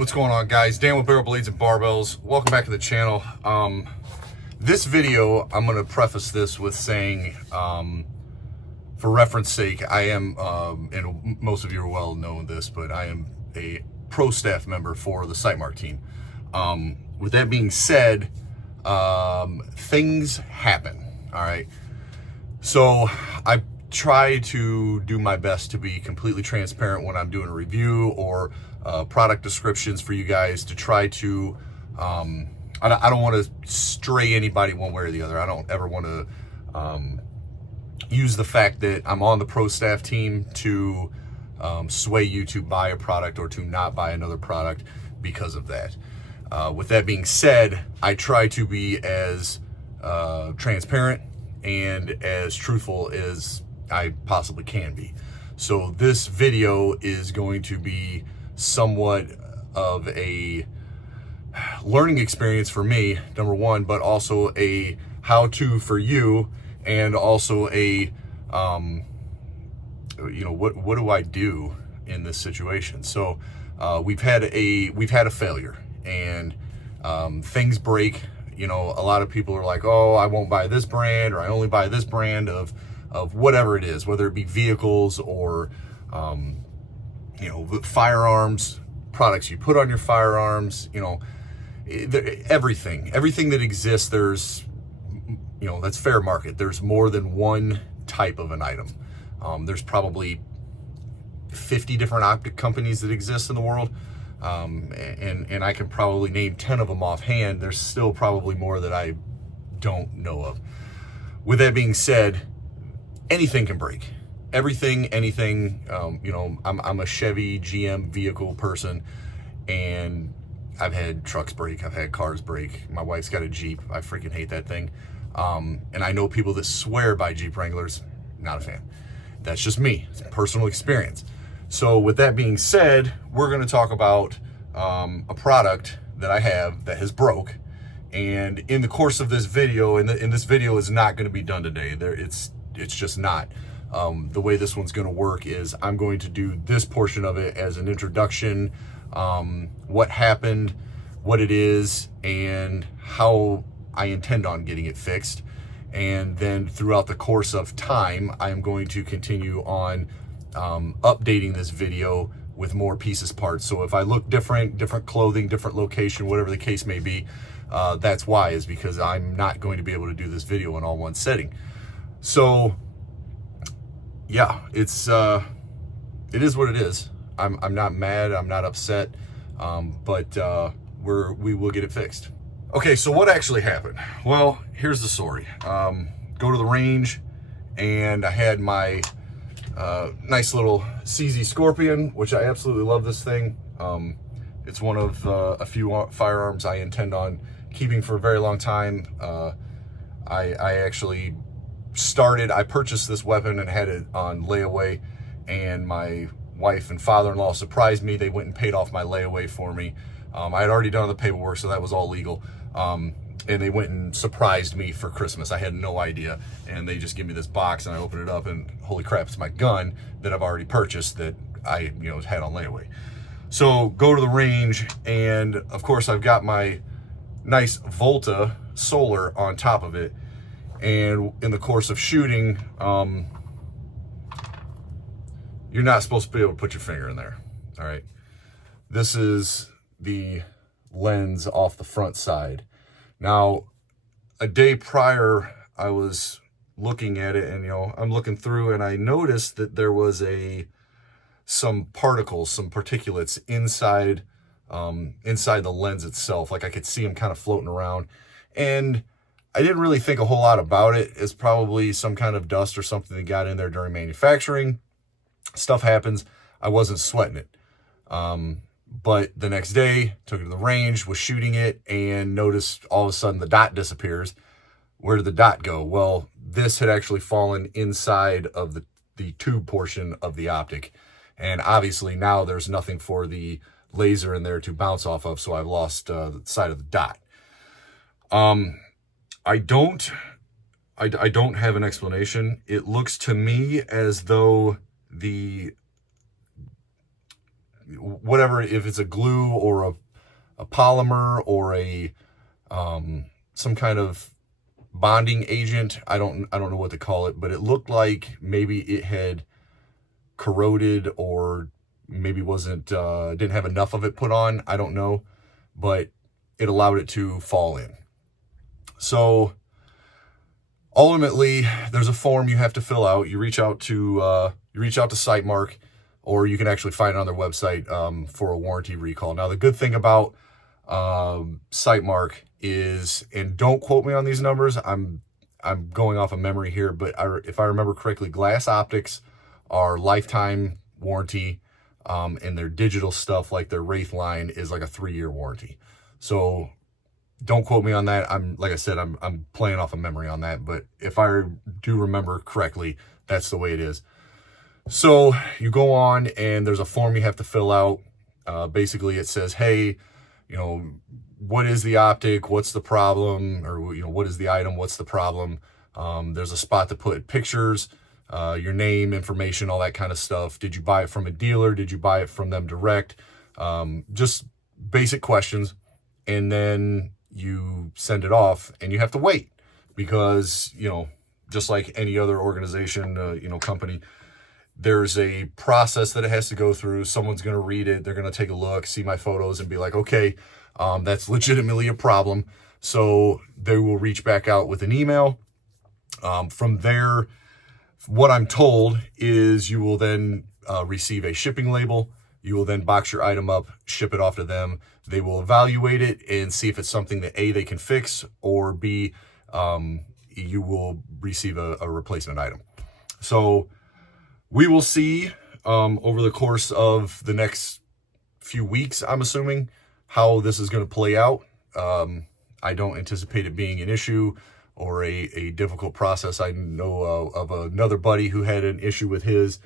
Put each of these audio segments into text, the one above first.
what's going on, guys? Dan with Barrel Blades and Barbells. Welcome back to the channel. This video, I'm going to preface this with saying, for reference sake, I am, and most of you are well known this, but I am a pro staff member for the SiteMark team. With that being said, things happen, all right? So I try to do my best to be completely transparent when I'm doing a review or product descriptions for you guys, to try to, I don't want to stray anybody one way or the other. I don't ever want to use the fact that I'm on the pro staff team to sway you to buy a product or to not buy another product because of that. With that being said, I try to be as transparent and as truthful as I possibly can be. So this video is going to be somewhat of a learning experience for me, number one, but also a how-to for you, and also a what do I do in this situation? So we've had a failure, and things break. You know, a lot of people are like, oh, I won't buy this brand, or I only buy this brand of whatever it is, whether it be vehicles or firearms, products you put on your firearms, everything that exists. There's, that's fair market. There's more than one type of an item. There's probably 50 different optic companies that exist in the world. And I can probably name 10 of them offhand. There's still probably more that I don't know of. With that being said, anything can break. Everything, anything. I'm a Chevy GM vehicle person, and I've had trucks break. I've had cars break. My wife's got a Jeep. I freaking hate that thing. And I know people that swear by Jeep Wranglers. Not a fan. That's just me. It's a personal experience. So with that being said, we're going to talk about a product that I have that has broke. And in the course of this video, and this video is not going to be done today. It's just not. The way this one's going to work is I'm going to do this portion of it as an introduction, what happened, what it is, and how I intend on getting it fixed. And then throughout the course of time, I'm going to continue on updating this video with more pieces, parts. So if I look different clothing, different location, whatever the case may be, that's why, is because I'm not going to be able to do this video in all one setting. So yeah, it is what it is. I'm not mad, I'm not upset, but we will get it fixed. Okay, so what actually happened? Well, here's the story. Go to the range, and I had my nice little CZ Scorpion, which I absolutely love this thing. It's one of a few firearms I intend on keeping for a very long time. I actually I purchased this weapon and had it on layaway, and my wife and father-in-law surprised me. They went and paid off my layaway for me. I had already done the paperwork, so that was all legal. And they went and surprised me for Christmas. I had no idea. And they just give me this box, and I open it up, and holy crap, it's my gun that I've already purchased that I, had on layaway. So go to the range, and of course I've got my nice Volta Solar on top of it. And in the course of shooting, you're not supposed to be able to put your finger in there. All right. This is the lens off the front side. Now, a day prior, I was looking at it, and I'm looking through, and I noticed that there was some particles, some particulates inside the lens itself. Like I could see them kind of floating around, and I didn't really think a whole lot about it. It's probably some kind of dust or something that got in there during manufacturing. Stuff happens. I wasn't sweating it. But the next day, took it to the range, was shooting it, and noticed all of a sudden the dot disappears. Where did the dot go? Well, this had actually fallen inside of the tube portion of the optic. And obviously now there's nothing for the laser in there to bounce off of, so I've lost the side of the dot. I don't have an explanation. It looks to me as though whatever, if it's a glue or a polymer or a some kind of bonding agent. I don't know what to call it, but it looked like maybe it had corroded, or maybe wasn't didn't have enough of it put on. I don't know, but it allowed it to fall in. So ultimately, there's a form you have to fill out. You reach out to Sightmark, or you can actually find it on their website for a warranty recall. Now, the good thing about Sightmark is, and don't quote me on these numbers, I'm going off of memory here, but if I remember correctly, glass optics are lifetime warranty, and their digital stuff, like their Wraith line, is like a 3-year warranty. So don't quote me on that. Like I said, I'm playing off of memory on that, but if I do remember correctly, that's the way it is. So you go on, and there's a form you have to fill out. Basically, it says, hey, what is the optic? What's the problem? Or, what is the item? What's the problem? There's a spot to put pictures, your name, information, all that kind of stuff. Did you buy it from a dealer? Did you buy it from them direct? Just basic questions. And then you send it off, and you have to wait because, just like any other organization, company, there's a process that it has to go through. Someone's going to read it. They're going to take a look, see my photos, and be like, okay, that's legitimately a problem. So they will reach back out with an email. From there, what I'm told is you will then receive a shipping label. You will then box your item up, ship it off to them. They will evaluate it and see if it's something that A, they can fix, or B, you will receive a replacement item. So we will see over the course of the next few weeks, I'm assuming, how this is going to play out. I don't anticipate it being an issue or a difficult process. I know of another buddy who had an issue with his.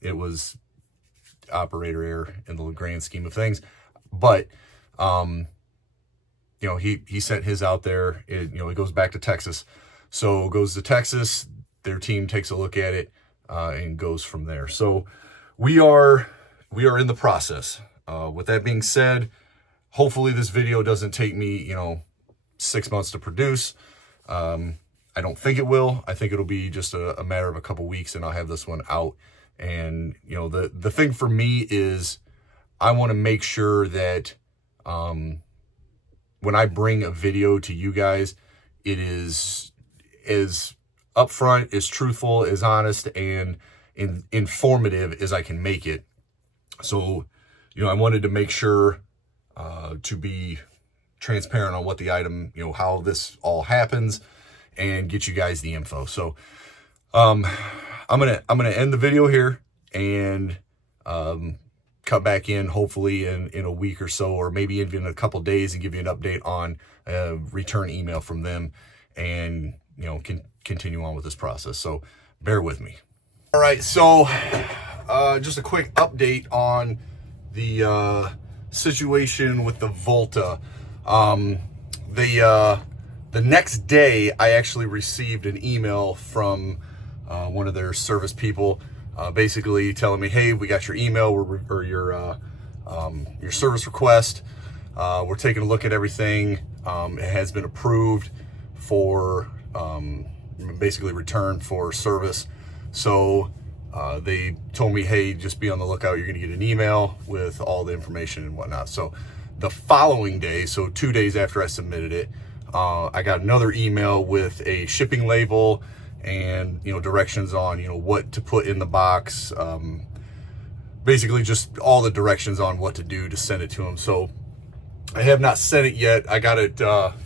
It was operator error in the grand scheme of things. But, he sent his out there. It goes back to Texas. So it goes to Texas. Their team takes a look at it and goes from there. So we are in the process. With that being said, hopefully this video doesn't take me, 6 months to produce. I don't think it will. I think it'll be just a matter of a couple weeks, and I'll have this one out. And, the thing for me is I want to make sure that when I bring a video to you guys, it is as upfront, as truthful, as honest, and informative as I can make it. So, I wanted to make sure to be transparent on what the item, how this all happens, and get you guys the info. So, I'm gonna end the video here and cut back in hopefully in a week or so, or maybe even a couple days, and give you an update on a return email from them, and continue on with this process. So bear with me. All right, so just a quick update on the situation with the Volta. The next day, I actually received an email from one of their service people, basically telling me, "Hey, we got your email or your service request. We're taking a look at everything. It has been approved for basically return for service." So they told me, "Hey, just be on the lookout. You're going to get an email with all the information and whatnot." So the following day, so 2 days after I submitted it, I got another email with a shipping label and directions on what to put in the box, basically just all the directions on what to do to send it to them. So I have not sent it yet. I got it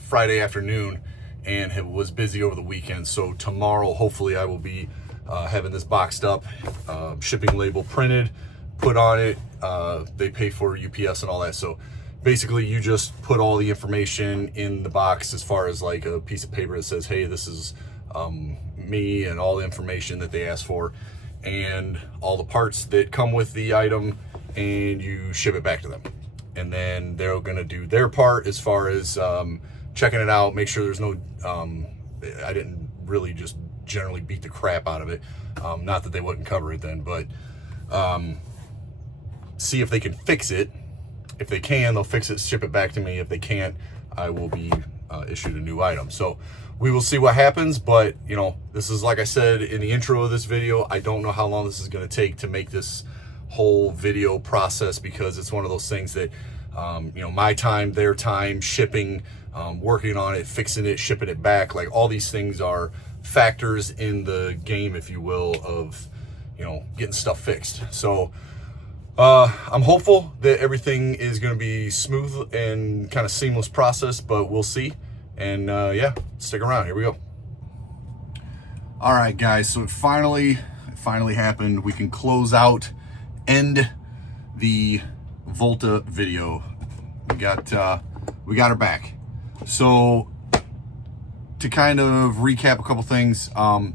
Friday afternoon and was busy over the weekend. So tomorrow, hopefully, I will be having this boxed up, shipping label printed, put on it. They pay for UPS and all that. So basically, you just put all the information in the box, as far as like a piece of paper that says, "Hey, this is me," and all the information that they ask for, and all the parts that come with the item, and you ship it back to them. And then they're going to do their part as far as checking it out, make sure there's no, I didn't really just generally beat the crap out of it. Not that they wouldn't cover it then, but see if they can fix it. If they can, they'll fix it, ship it back to me. If they can't, I will be issued a new item. So we will see what happens. But, you know, this is, like I said in the intro of this video, I don't know how long this is going to take to make this whole video process, because it's one of those things that, you know, my time, their time, shipping, working on it, fixing it, shipping it back, like all these things are factors in the game, if you will, of, you know, getting stuff fixed. So I'm hopeful that everything is going to be smooth and kind of seamless process, but we'll see. And yeah, stick around. Here we go. All right, guys. So it finally happened. We can close out, end the Volta video. We got her back. So to kind of recap a couple things, I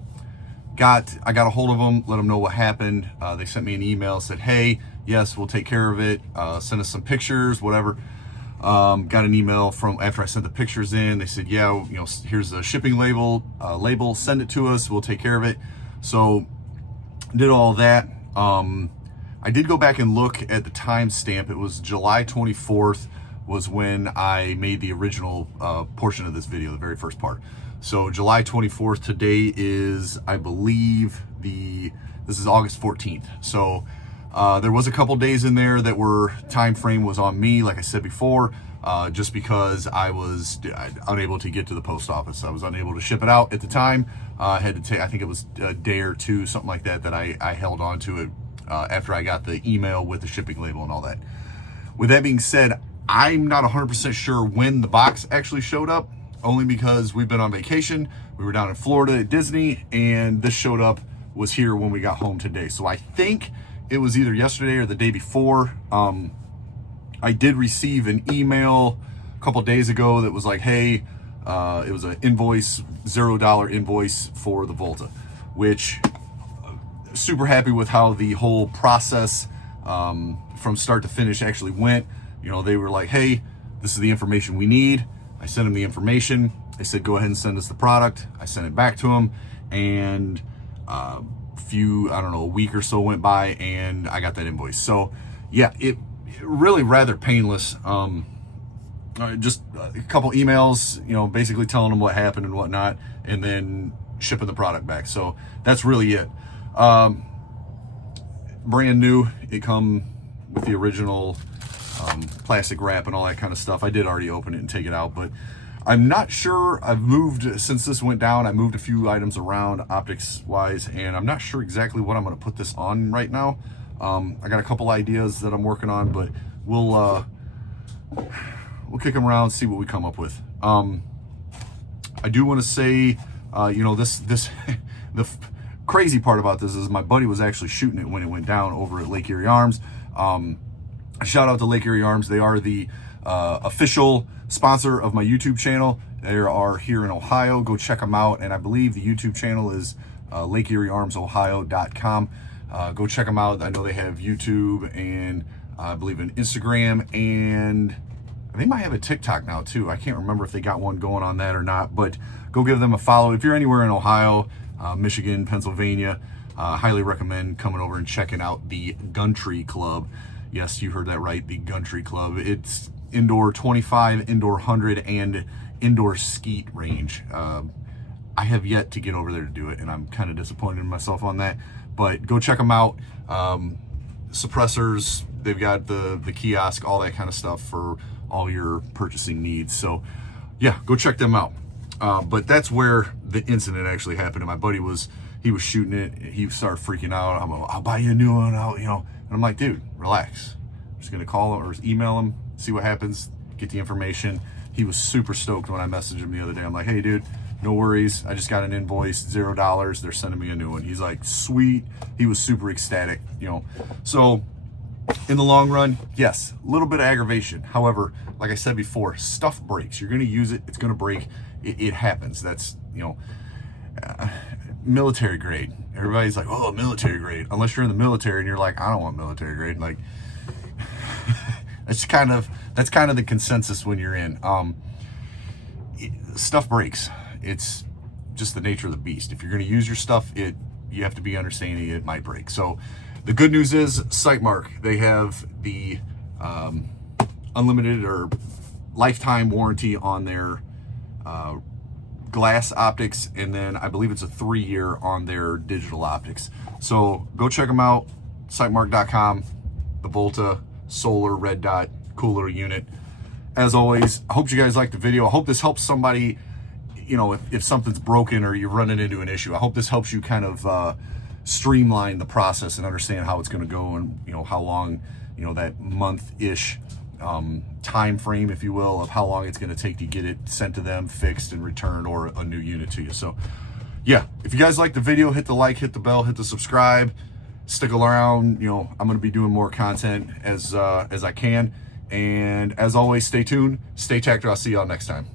got a hold of them, let them know what happened. They sent me an email, said, hey, yes, we'll take care of it. Send us some pictures, whatever. Got an email from after I sent the pictures in. They said, yeah, you know, here's the shipping label, send it to us. We'll take care of it. So did all that. I did go back and look at the timestamp. It was July 24th was when I made the original portion of this video, the very first part. So July 24th, today is, I believe, this is August 14th. So there was a couple days in there that were, time frame was on me, like I said before, just because I was unable to get to the post office. I was unable to ship it out at the time. I had to take, I think it was a day or two, something like that, that I held on to it after I got the email with the shipping label and all that. With that being said, I'm not 100% sure when the box actually showed up, only because we've been on vacation. We were down in Florida at Disney, and this showed up, was here when we got home today. So I think it was either yesterday or the day before. I did receive an email a couple days ago that was like, hey, it was an invoice, $0 invoice for the Volta, which super happy with how the whole process from start to finish actually went. You know, they were like, hey, this is the information we need. I sent them the information. They said, go ahead and send us the product. I sent it back to them, and a week or so went by, and I got that invoice. So yeah, it really rather painless. Just a couple emails, you know, basically telling them what happened and whatnot, and then shipping the product back. So that's really it. Brand new. It come with the original plastic wrap and all that kind of stuff. I did already open it and take it out, but I'm not sure. I've moved, since this went down, I moved a few items around optics wise, and I'm not sure exactly what I'm going to put this on right now. I got a couple ideas that I'm working on, but we'll kick them around, see what we come up with. I do want to say, you know, the crazy part about this is my buddy was actually shooting it when it went down over at Lake Erie Arms. Shout out to Lake Erie Arms. They are the official sponsor of my YouTube channel. They are here in Ohio. Go check them out. And I believe the YouTube channel is LakeErieArmsOhio.com. Go check them out. I know they have YouTube and I believe an Instagram, and they might have a TikTok now too. I can't remember if they got one going on that or not, but go give them a follow. If you're anywhere in Ohio, Michigan, Pennsylvania, highly recommend coming over and checking out the Guntree Club. Yes, you heard that right, the Guntree Club. It's indoor 25, indoor 100, and indoor skeet range. I have yet to get over there to do it, and I'm kind of disappointed in myself on that. But go check them out. Suppressors, they've got the kiosk, all that kind of stuff for all your purchasing needs. So yeah, go check them out. But that's where the incident actually happened. And my buddy he was shooting it. He started freaking out. I'll buy you a new one. You know. And I'm like, dude, relax. I'm just gonna call him or email him, see what happens, get the information. He was super stoked when I messaged him the other day. I'm like, hey, dude, no worries. I just got an invoice, $0. They're sending me a new one. He's like, sweet. He was super ecstatic, you know. So in the long run, yes, a little bit of aggravation. However, like I said before, stuff breaks. You're gonna use it, it's gonna break. It happens. That's, you know, military grade. Everybody's like, oh, military grade. Unless you're in the military and you're like, I don't want military grade. Like, that's kind of the consensus when you're in. Stuff breaks. It's just the nature of the beast. If you're going to use your stuff, you have to be understanding it might break. So The good news is SiteMark, they have the unlimited or lifetime warranty on their glass optics, and then I believe it's a 3-year on their digital optics. So go check them out, sitemark.com, the Volta solar red dot cooler unit. As always, I hope you guys liked the video. I hope this helps somebody, you know, if something's broken or you're running into an issue. I hope this helps you kind of streamline the process and understand how it's going to go, and, you know, how long, you know, that month-ish time frame, if you will, of how long it's going to take to get it sent to them, fixed and returned, or a new unit to you. So yeah, if you guys like the video, hit the like, hit the bell, hit the subscribe, stick around. You know, I'm going to be doing more content as I can. And as always, stay tuned, stay tactical. I'll see y'all next time.